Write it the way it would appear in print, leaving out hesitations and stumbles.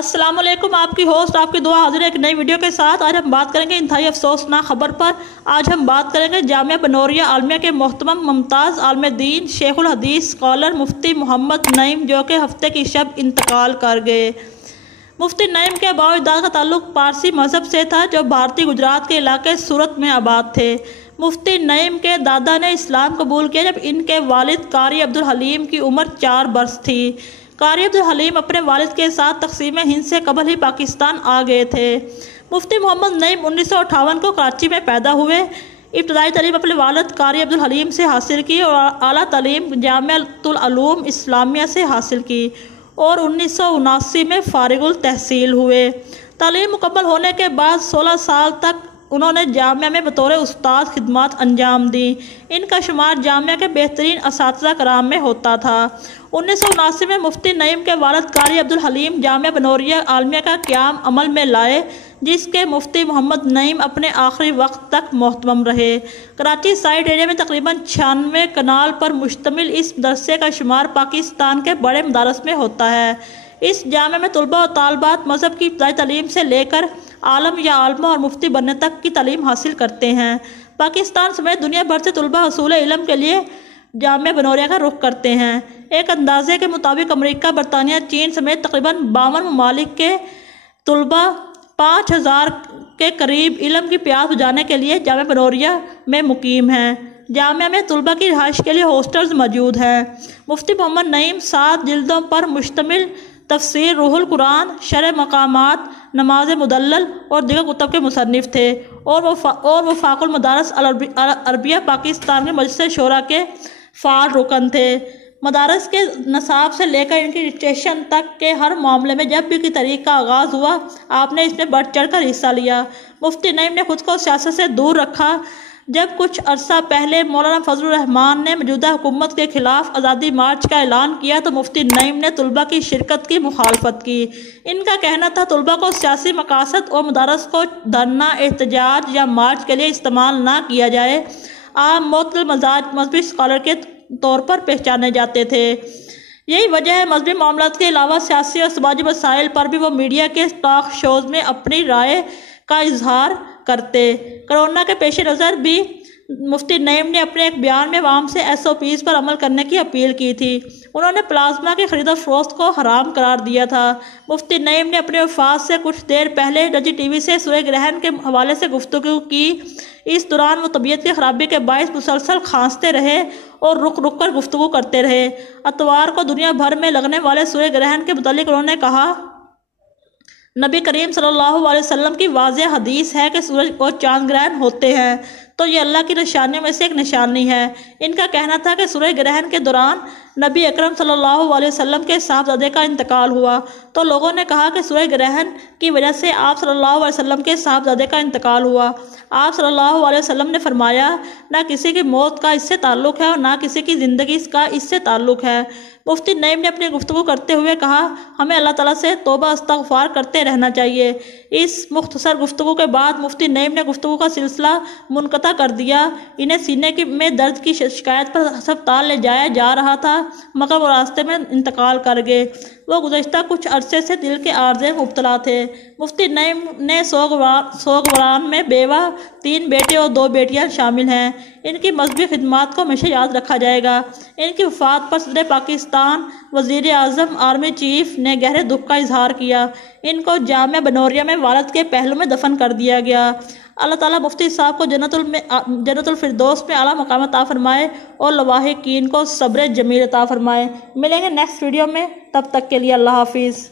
अस्सलाम वालेकुम, आपकी होस्ट आपकी दुआ हाजिर है एक नई वीडियो के साथ। आज हम बात करेंगे इंतहाई अफसोसनाक खबर पर। आज हम बात करेंगे जामिया बनौरिया आलमिया के मोहतरम मुमताज़ आलम दीन शेखुल हदीस स्कॉलर मुफ्ती मोहम्मद नईम, जो कि हफ्ते की शब इंतकाल कर गए। मुफ्ती नईम के बावजदाद का ताल्लुक पारसी मज़हब से था, जो भारतीय गुजरात के इलाके सूरत में आबाद थे। मुफ्ती नईम के दादा ने इस्लाम कबूल किया जब इनके वालिद कारी अब्दुल हलीम की उम्र 4 बरस थी। कारी अब्दुल हलीम अपने वालिद के साथ तकसीम हिंद से कबल ही पाकिस्तान आ गए थे। मुफ्ती मोहम्मद नईम 1958 को कराची में पैदा हुए। इब्तदाई तालीम अपने वालिद कारी अब्दुल हलीम से हासिल की और आला तालीम जामिअतुल उलूम इस्लामिया से हासिल की और 1979 में फारिगुल तहसील हुए। तालीम मुकम्मल होने के बाद 16 साल तक उन्होंने जामिया में बतौर उस्ताद खिदमत अंजाम दी। इनका शुमार जामिया के बेहतरीन असातिज़ा कराम में होता था। 1979 में मुफ्ती नईम के वालिद कारी अब्दुल हलीम जामिया बनौरिया आलमिया का क़याम अमल में लाए, जिसके मुफ्ती मोहम्मद नईम अपने आखिरी वक्त तक मोहतमम रहे। कराची साइड एरिया में तकरीबन 96 कनाल पर मुश्तमिल इस मदरसे का शुमार पाकिस्तान के बड़े मदारस में होता है। इस जामिया में तलबा और तालबात मज़हब की इब्तदाई तालीम से लेकर आलम या आलमा और मुफ्ती बनने तक की तालीम हासिल करते हैं। पाकिस्तान समेत दुनिया भर से तलबा हसूल इल्म के लिए जामिया बनौरिया का रुख करते हैं। एक अंदाजे के मुताबिक अमेरिका, बरतानिया, चीन समेत तकरीबन 52 ममालिक के तलबा 5000 के करीब इल्म की प्यास बुझाने के लिए जामिया बनौरिया में मुकीम हैं। जामिया में तलबा की रिहाइश के लिए हॉस्टल्स मौजूद हैं। मुफ्ती मोहम्मद नईम 7 जिल्दों पर मुश्तमिल तफसीर, रूहुल कुरान, शरह मकामात, नमाज मुदल्लल और दीगर कुतब के मुसन्निफ थे और वो फाकुल मदारस अरबिया पाकिस्तान के मजलिस शोरा के फ़ाल रुकन थे। मदारस के नसाब से लेकर इनकी रजिस्ट्रेशन तक के हर मामले में जब भी की तहरीक का आगाज़ हुआ, आपने इसमें बढ़ चढ़ कर हिस्सा लिया। मुफ्ती नईम ने खुद को सियासत से दूर रखा। जब कुछ अरसा पहले मौलाना फजलुर रहमान ने मौजूदा हुकूमत के खिलाफ आज़ादी मार्च का ऐलान किया तो मुफ्ती नईम ने तलबा की शिरकत की मुखालफत की। इनका कहना था तलबा को सियासी मकासद और मदारस को धरना, एहतजाज या मार्च के लिए इस्तेमाल ना किया जाए। आम मोतल मजाज मजहबी स्कॉलर के तौर पर पहचाने जाते थे। यही वजह है मजहबी मामलात के अलावा सियासी और समाजी मसाइल पर भी वो मीडिया के टॉक शोज़ में अपनी राय का इजहार करते। कोरोना के पेश नज़र भी मुफ्ती नईम ने अपने एक बयान में अवाम से SOPs पर अमल करने की अपील की थी। उन्होंने प्लाज्मा की खरीद फरोख्त को हराम करार दिया था। मुफ्ती नईम ने अपने वफात से कुछ देर पहले रजी TV से सूरह ग्रहण के हवाले से गुफ्तगू की। इस दौरान वो तबीयत की खराबी के बायस मुसलसल खांसते रहे और रुक रुक कर गुफ्तगू करते रहे। अतवार को दुनिया भर में लगने वाले सूरह ग्रहण के मुतालिक उन्होंने कहा, नबी करीम सल्लल्लाहु अलैहि वसल्लम की वाज़ेह हदीस है कि सूरज और चांद ग्रहण होते हैं, तो ये अल्लाह की निशानियों में से एक निशानी है। इनका कहना था कि सूरज ग्रहण के दौरान नबी अकरम सल्लल्लाहु अलैहि वसल्लम के साहबजादे का इंतकाल हुआ, तो लोगों ने कहा कि सूरज ग्रहण की वजह से आप सल्लल्लाहु अलैहि वसल्लम के साहबजादे का इंतकाल हुआ। आप सल्लल्लाहु अलैहि वसल्लम ने फरमाया, ना किसी की मौत का इससे ताल्लुक़ है और ना किसी की ज़िंदगी का इससे ताल्लुक़ है। मुफ्ती नईम ने अपनी गुफ्तगू करते हुए कहा, हमें अल्लाह ताला से तौबा इस्तग़फ़ार करते रहना चाहिए। इस मुख्तसर गुफ्तगू के बाद मुफ्ती नईम ने गुफ्तगू का सिलसिला मुनक़ता कर दिया। इन्हें सीने में दर्द की शिकायत पर अस्पताल ले जाया जा रहा था, मगर वो रास्ते में इंतकाल कर गए। वो गुज़श्ता कुछ अरसे से दिल के आर्ज़े में मुब्तला थे। मुफ्ती नईम ने सोगवारान में बेवा, 3 बेटे और 2 बेटियां शामिल हैं। इनकी मजहबी खिदमात को हमेशा याद रखा जाएगा। इनकी वफ़ात पर सदर पाकिस्तान, वज़ीर आज़म, आर्मी चीफ ने गहरे दुख का इजहार किया। इनको जामिया बनौरिया में वालिद के पहलू में दफन कर दिया गया। अल्लाह ताला मुफ्ती साहब को जन्नतुल फिरदौस में आला मकाम अता फरमाए और लवाहिकीन को सब्र जमील अता फरमाए। मिलेंगे नेक्स्ट वीडियो में, तब तक के लिए अल्लाह हाफिज़।